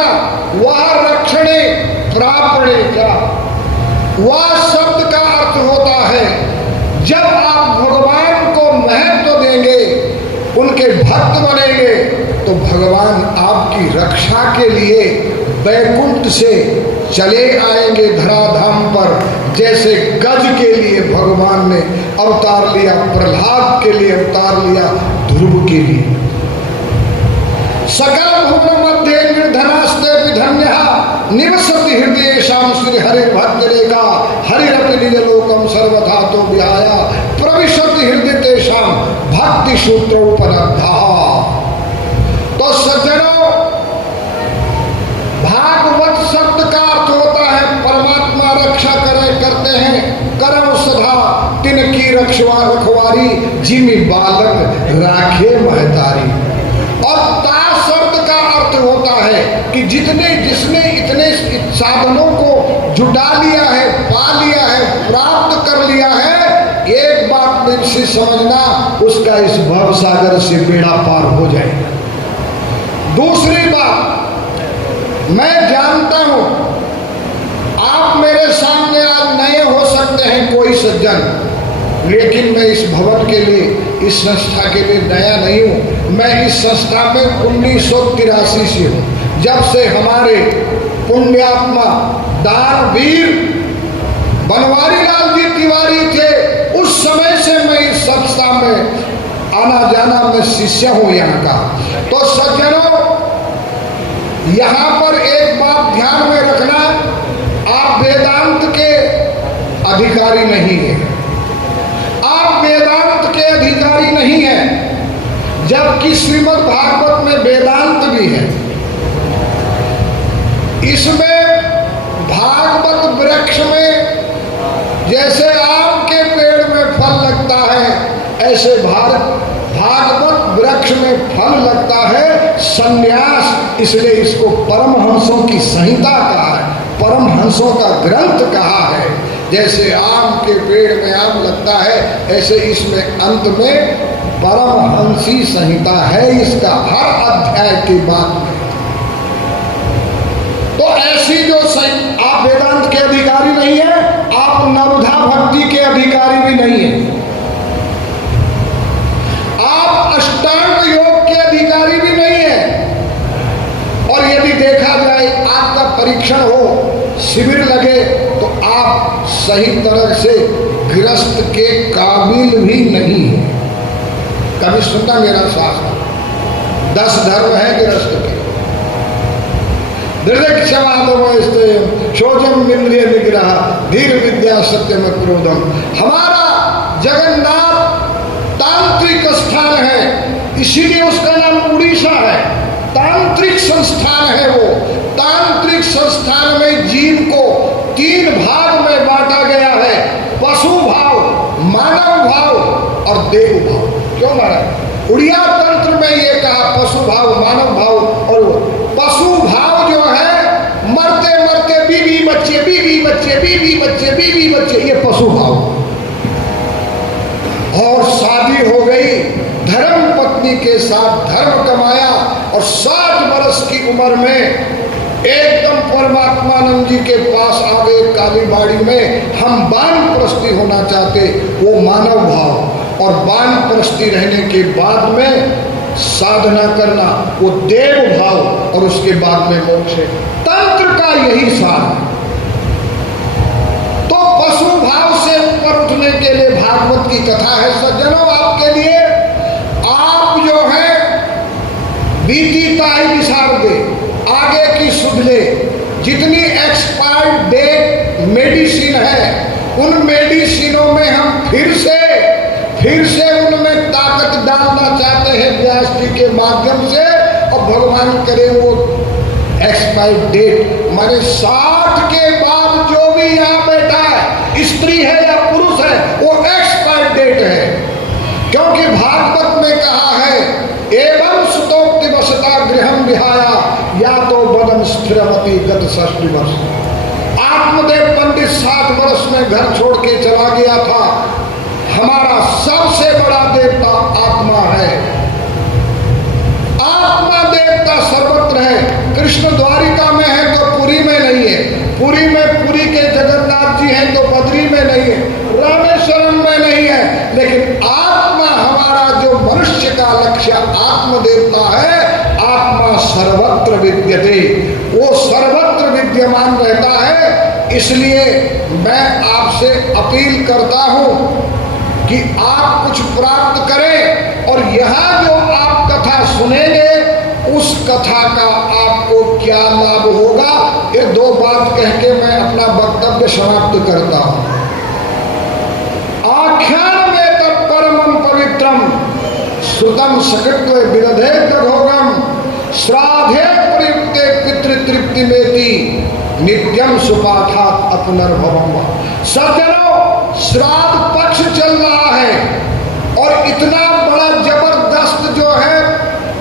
रक्षणा वह रक्षणे प्रापणे का, वह शब्द का अर्थ होता है जब आप भगवान को महत्व देंगे, उनके भक्त बनेंगे, तो भगवान आपकी रक्षा के लिए वैकुंठ से चले आएंगे धराधाम पर। जैसे गज के लिए भगवान ने अवतार लिया, प्रहलाद के लिए अवतार लिया, ध्रुव के लिए। सकल भुवन मध्य निर्धनास्ते विधन्य निवसति हृदय श्याम श्री हरि भक्त रेखा हरिरपि निज लोकम सर्वथा तो विहाया प्रविशति हृदय तेषाम भक्ति सूत्र उपलब्धा। तो सज्जनों, भागवत शब्द का अर्थ होता है परमात्मा रक्षा करते हैं, करम सदा तिनकी रखवारी जिमि बालक राखे महतारी। और ता शब्द का अर्थ होता है कि जिसने इतने साधनों को जुटा लिया है, पा लिया है, प्राप्त कर लिया है, एक बात निश्चित समझना, उसका इस भव सागर से बेड़ा पार हो जाएगा। दूसरी बात, मैं जानता हूं आप मेरे सामने आज नए हो सकते हैं कोई सज्जन, लेकिन मैं इस भवन के लिए, इस संस्था के लिए नया नहीं हूं। मैं इस संस्था में 1983 से हूं, जब से हमारे पुण्यात्मा दानवीर बनवारी लाल जी तिवारी थे, उस समय से मैं इस संस्था में आना जाना, मैं शिष्य हूं यहाँ का। तो सज्जनों, यहाँ पर एक बात ध्यान में रखना, आप वेदांत के अधिकारी नहीं है, आप वेदांत के अधिकारी नहीं है, जबकि श्रीमद् भागवत में वेदांत भी है। इसमें भागवत वृक्ष में जैसे आम के पेड़ में फल लगता है, ऐसे भागवत वृक्ष में फल लगता है संन्यास। इसलिए इसको परमहंसों की संहिता कहा है, परमहंसों का ग्रंथ कहा है। जैसे आम के पेड़ में आम लगता है, ऐसे इसमें अंत में परमहंसी संहिता है इसका, हर अध्याय के बाद में। तो ऐसी जो आप वेदांत के अधिकारी नहीं है, आप नवधा भक्ति के अधिकारी भी नहीं है, आप अष्टांग योग के अधिकारी भी नहीं है। और यदि देखा जाए आपका परीक्षण हो, शिविर लगे, तो आप सही तरह से गृहस्थ के काबिल भी नहीं है। कभी सुनता मेरा शास्त्र, 10 धर्म है गृहस्थ के, शोचम इंद्रिय निग्रह धीर विद्या सत्यम क्रोधम। हमारा जगन्नाथ तांत्रिक स्थान है, इसीलिए उसका नाम उड़ीसा है, तांत्रिक संस्थान है वो। तांत्रिक संस्थान में जीव को 3 भाग में बांटा गया है, पशु भाव, मानव भाव और देव भाव। क्यों महाराज? उड़िया तंत्र में ये कहा पशु भाव, मानव भाव। और पशु भाव जो है, मरते मरते बीवी बच्चे, बीवी बच्चे, बीवी बच्चे, बीवी बच्चे, ये पशु भाव। और शादी हो गई, धर्म पत्नी के साथ धर्म कमाया, और 60 वर्ष की उम्र में एकदम परमात्मानंद जी के पास आ गए कालीबाड़ी में, हम वानप्रस्थी होना चाहते, वो मानव भाव। और वानप्रस्थी रहने के बाद में साधना करना, वो देव भाव, और उसके बाद में मोक्ष है। तंत्र का यही सार है। तो पशु भाव से ऊपर उठने के लिए भागवत की कथा है सज्जनों आपके लिए। आप जो है बीती ताई विसार दे, आगे की सुध ले। जितनी एक्सपायर्ड डेट मेडिसिन है, उन मेडिसिनों में हम फिर से उनमें ताकत डालना चाहते हैं व्यास जी के माध्यम से। और भगवान करे वो एक्सपायर्ड डेट माने 60 के बाद जो भी यहाँ बैठा है, स्त्री है या पुरुष है, वो एक्सपायर्ड डेट है। क्योंकि भागवत में कहा है, एवं सुतोक्ति वसता गृहम विहाया या तो बदन स्थिरमती गत 60 वर्ष। आत्मदेव पंडित 60 वर्ष में घर छोड़ के चला गया था। हमारा सबसे बड़ा देवता आत्मा है, आत्मा देवता सर्वत्र है। कृष्ण द्वारिका में नहीं है, रामेश्वरम में नहीं है, लेकिन आत्मा हमारा जो मनुष्य का लक्ष्य आत्मदेवता है, आत्मा सर्वत्र विद्यते, वो सर्वत्र विद्यमान रहता है। इसलिए मैं आपसे अपील करता हूं कि आप कुछ प्राप्त करें और यहां जो आप कथा सुनेंगे उस कथा का आपको क्या लाभ होगा, ये दो बात कह के मैं अपना वक्तव्य समाप्त करता हूं। आख्यान में तब परमं पवित्रम श्रुतम सकृत्व विदधे भोगम श्राद्धे प्रयुक्ते पितृतृप्ति मेति नित्यम सुपाठात अपनर्भवम। सज्जनों, श्राद्ध पक्ष चल रहा है और इतना बड़ा जबरदस्त जो है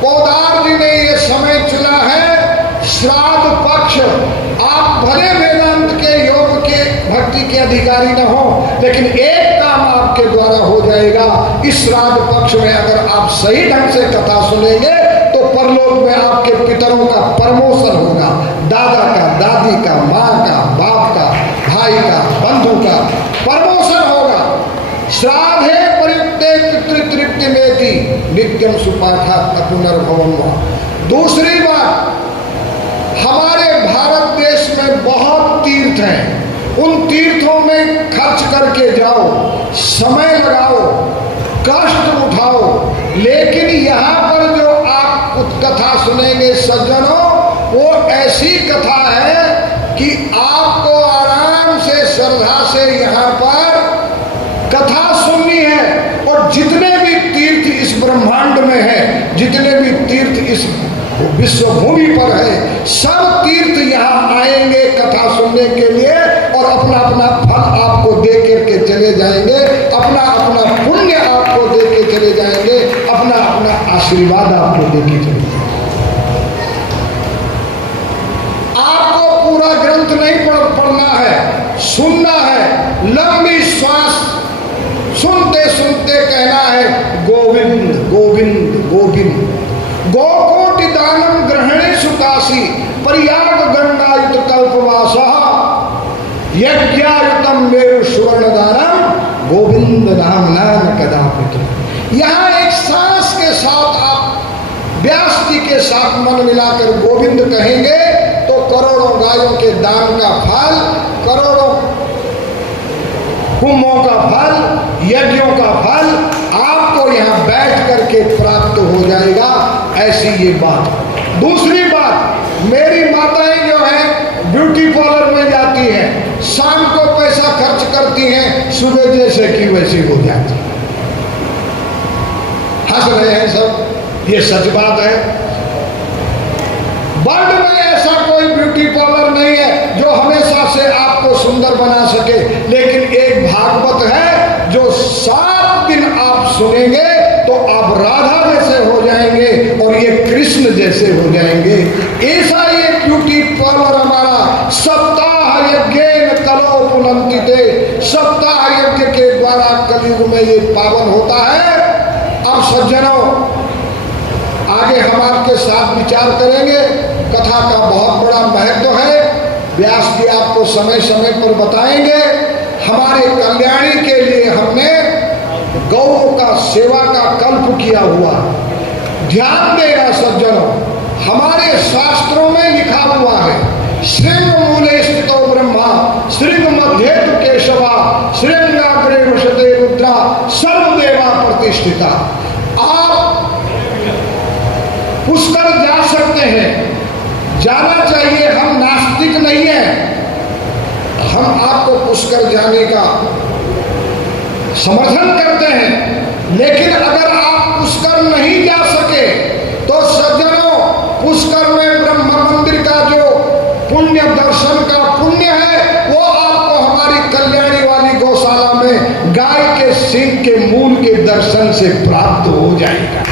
पोदार जी ने ये समय चुना है श्राद्ध पक्ष। आप भले वेदांत के योग के भक्ति के अधिकारी न हो, लेकिन एक काम आपके द्वारा हो जाएगा। इस श्राद्ध पक्ष में अगर आप सही ढंग से कथा सुनेंगे तो परलोक में आपके पितरों का प्रमोशन होगा, दादा का, दादी का, माँ का, बाप का, भाई का, बंधु का प्रमोशन होगा। श्राद्धे प्रयुक्ते पितृतृप्ति मेति नित्यम सुपाठात् पुनर्भवम। दूसरी बात, हमारे भारत देश में बहुत तीर्थ हैं, उन तीर्थों में खर्च करके जाओ, समय लगाओ, कष्ट उठाओ, लेकिन यहाँ पर जो आप कथा सुनेंगे सज्जनों, वो ऐसी कथा है कि आपको आराम से श्रद्धा से यहाँ पर कथा सुननी है। और जितने भी तीर्थ इस ब्रह्मांड में है, जितने भी तीर्थ इस विश्व भूमि पर है, सब तीर्थ यहाँ आएंगे कथा सुनने के लिए और अपना अपना फल आपको दे करके चले जाएंगे, अपना अपना पुण्य आपको दे के चले जाएंगे, अपना अपना आशीर्वाद आपको दे के चले जाएंगे। आपको पूरा ग्रंथ नहीं पढ़ना है, सुनना है, लंबी श्वास सुनते सुनते कहना है गोविंद गोविंद गोविंद। गोकोटि दानम ग्रहणे सुकाशी प्रयाग गंगायुत कल्पवासः यज्ञायुतम मेरु सुवर्ण दानम गोविंद नाम नाम कदापि। यहाँ एक सांस के साथ आप व्यास जी के साथ मन मिलाकर गोविंद कहेंगे तो करोड़ों गायों के दान का फल, करोड़ों कुंभों का फल, यज्ञों का फल आपको यहाँ बैठ करके प्राप्त हो जाएगा। ऐसी ये बात। दूसरी बात, मेरी माताएं जो है ब्यूटी पार्लर में जाती हैं, शाम को पैसा खर्च करती हैं, सुबह जैसे की वैसी हो जाती है। हंस रहे हैं सब, ये सच बात है। वर्ल्ड में ऐसा कोई ब्यूटी पार्लर नहीं है जो हमेशा से आपको सुंदर बना सके, लेकिन एक भागवत है जो 7 दिन आप सुनेंगे तो आप राधा जैसे हो जाएंगे और ये कृष्ण जैसे हो जाएंगे। ऐसा ये ब्यूटी पार्लर हमारा सप्ताह यज्ञेन कलो पुनन्तिते, सप्ताह यज्ञ के द्वारा कलयुग में ये पावन होता है। अब सज्जनों, आगे हम आपके साथ विचार करेंगे। कथा का बहुत बड़ा महत्व है, व्यास जी आपको समय समय पर बताएंगे। हमारे कल्याणी के लिए हमने गौ का सेवा का कल्प किया हुआ। ध्यान देगा सज्जनों, हमारे शास्त्रों में लिखा हुआ है श्रृंग मूले स्थितो ब्रह्मा श्रृंग मध्य केशवा श्रृंगाग्रे वसते रुद्रा सर्वदेवा प्रतिष्ठिता। आप पुष्कर जा सकते हैं, जाना चाहिए, हम नास्तिक नहीं है, हम आपको पुष्कर जाने का समर्थन करते हैं। लेकिन अगर आप पुष्कर नहीं जा सके तो सज्जनों, पुष्कर में ब्रह्म मंदिर का जो पुण्य, दर्शन का पुण्य है, वो आपको हमारी कल्याणी वाली गौशाला में गाय के सिंह के मूल के दर्शन से प्राप्त हो जाएगा।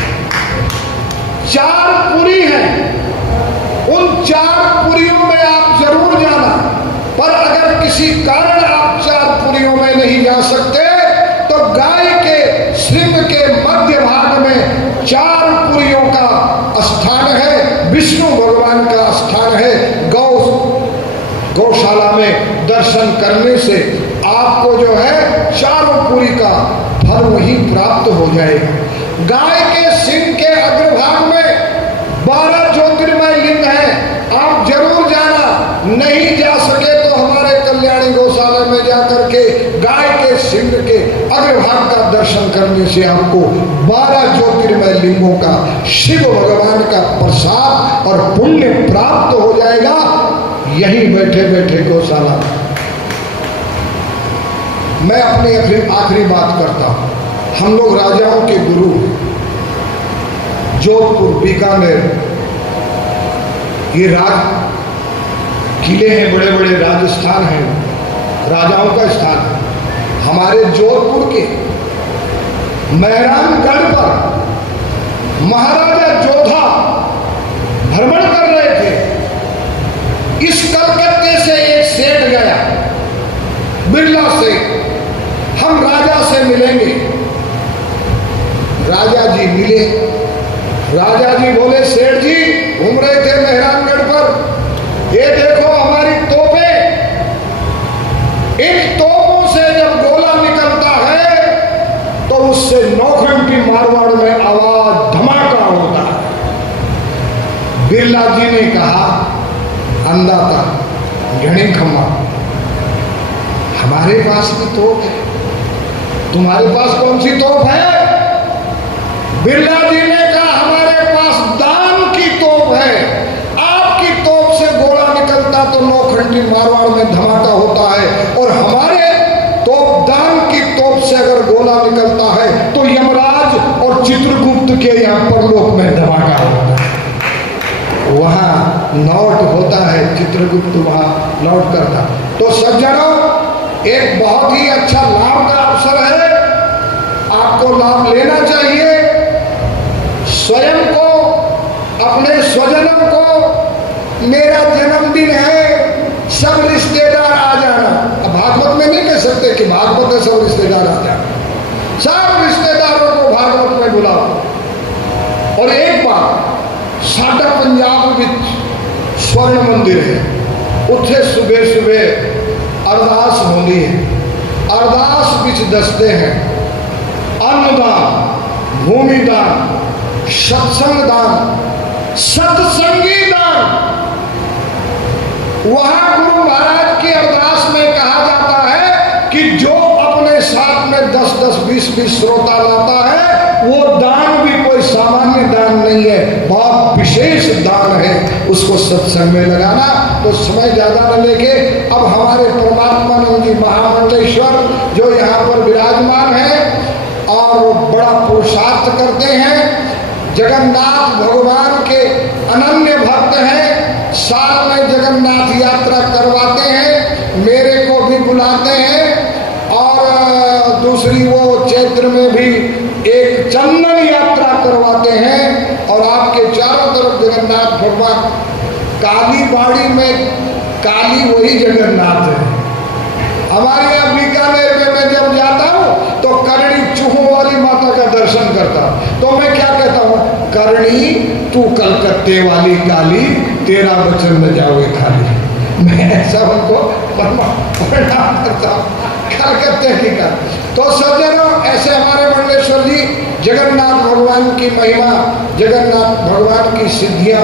4 पुरी हैं, उन 4 पुरियों में आप जरूर जाना। पर अगर किसी कारण आप 4 पुरियों में नहीं जा सकते तो गाय के श्रृंग के मध्य भाग में 4 पुरियों का स्थान है, विष्णु भगवान का स्थान है। गौशाला में दर्शन करने से आपको जो है चारों पुरी का फल वही प्राप्त हो जाएगा। गाय के सिंह के अग्रभाग में 12 ज्योतिर्मय लिंग है, आप जरूर जाना। नहीं जा सके तो हमारे कल्याणी गौशाला में जाकर के गाय के सिंह के अग्रभाग का दर्शन करने से आपको 12 ज्योतिर्मय लिंगों का शिव भगवान का प्रसाद और पुण्य प्राप्त हो जाएगा, यही बैठे बैठे गौशाला। मैं अपनी आखिरी बात करता हूं। हम लोग राजाओं के गुरु, जोधपुर, बीकानेर, ये राज किले हैं, बड़े बड़े राजस्थान हैं, राजाओं का स्थान है। हमारे जोधपुर के मेहरानगढ़ पर महाराजा जोधा भ्रमण कर रहे थे। इस कलकत्ते से एक सेठ गया, बिरला से, हम राजा से मिलेंगे। राजा जी मिले। राजा जी बोले, सेठ जी घूम रहे थे मेहरानगढ़ पर, ये देखो हमारी तोपें, इन तोपों से जब गोला निकलता है तो उससे नौखंडी मारवाड़ में आवाज धमाका होता है। बिरला जी ने कहा, अंदाता घनी खम्मा, हमारे पास भी तोप है, तुम्हारे पास कौन सी तोप है? बिरला जी ने कहा, हमारे पास दान की तोप है। आपकी तोप से गोला निकलता तो नौखंडी मारवाड़ में धमाका होता है, और हमारे तोप दान की तोप से अगर गोला निकलता है तो यमराज और चित्रगुप्त के यहाँ परलोक में धमाका होता है। वहां नौट होता है, चित्रगुप्त वहां नौट करता। तो सज्जनों, एक बहुत ही अच्छा लाभ का अवसर है, आपको लाभ लेना चाहिए। स्वयं को, अपने स्वजनों को, मेरा जन्मदिन है, सब रिश्तेदार आ जाना। अब भागवत में नहीं कह सकते कि भागवत है सब रिश्तेदार आ जाना, सब रिश्तेदारों को भागवत में बुलाओ। और एक बार साडा पंजाब विच स्वर्ण मंदिर है, उत्थे सुबह सुबह अरदास होती है। अरदास विच दसते हैं अन्नदान, भूमिदान, सत्संग दान, सत्संगी दान। वहां गुरु महाराज की अरदास में कहा जाता है कि जो अपने साथ में 10-10, 20-20 श्रोता लाता है, वो दान भी कोई सामान्य दान नहीं है, बहुत विशेष दान है, उसको सत्संग में लगाना। तो समय ज्यादा न लेके अब हमारे परमात्मानंद जी महामंडलेश्वर जो यहाँ पर विराजमान है और वो बड़ा पुरुषार्थ करते हैं, जगन्नाथ भगवान के अनन्य भक्त हैं, साल में जगन्नाथ यात्रा करवाते हैं, मेरे को भी बुलाते हैं, और दूसरी वो चैत्र में भी एक चंदन यात्रा करवाते हैं। और आपके चारों तरफ जगन्नाथ भगवान, काली बाड़ी में काली वही जगन्नाथ है। हमारे यहाँ बीकानेर में मैं जब जाता हूँ तो करणी चूहों वाली माता का दर्शन करता हूँ, तो मैं क्या कहता हूँ, करणी तू कलकत्ते वाली काली, तेरा वचन न जाओगे खाली। मैं ऐसा उनको प्रणाम करता हूँ, कलकत्ते की का। तो सज्जनों, ऐसे हमारे मंडलेश्वर जी, जगन्नाथ भगवान की महिमा, जगन्नाथ भगवान की सिद्धियां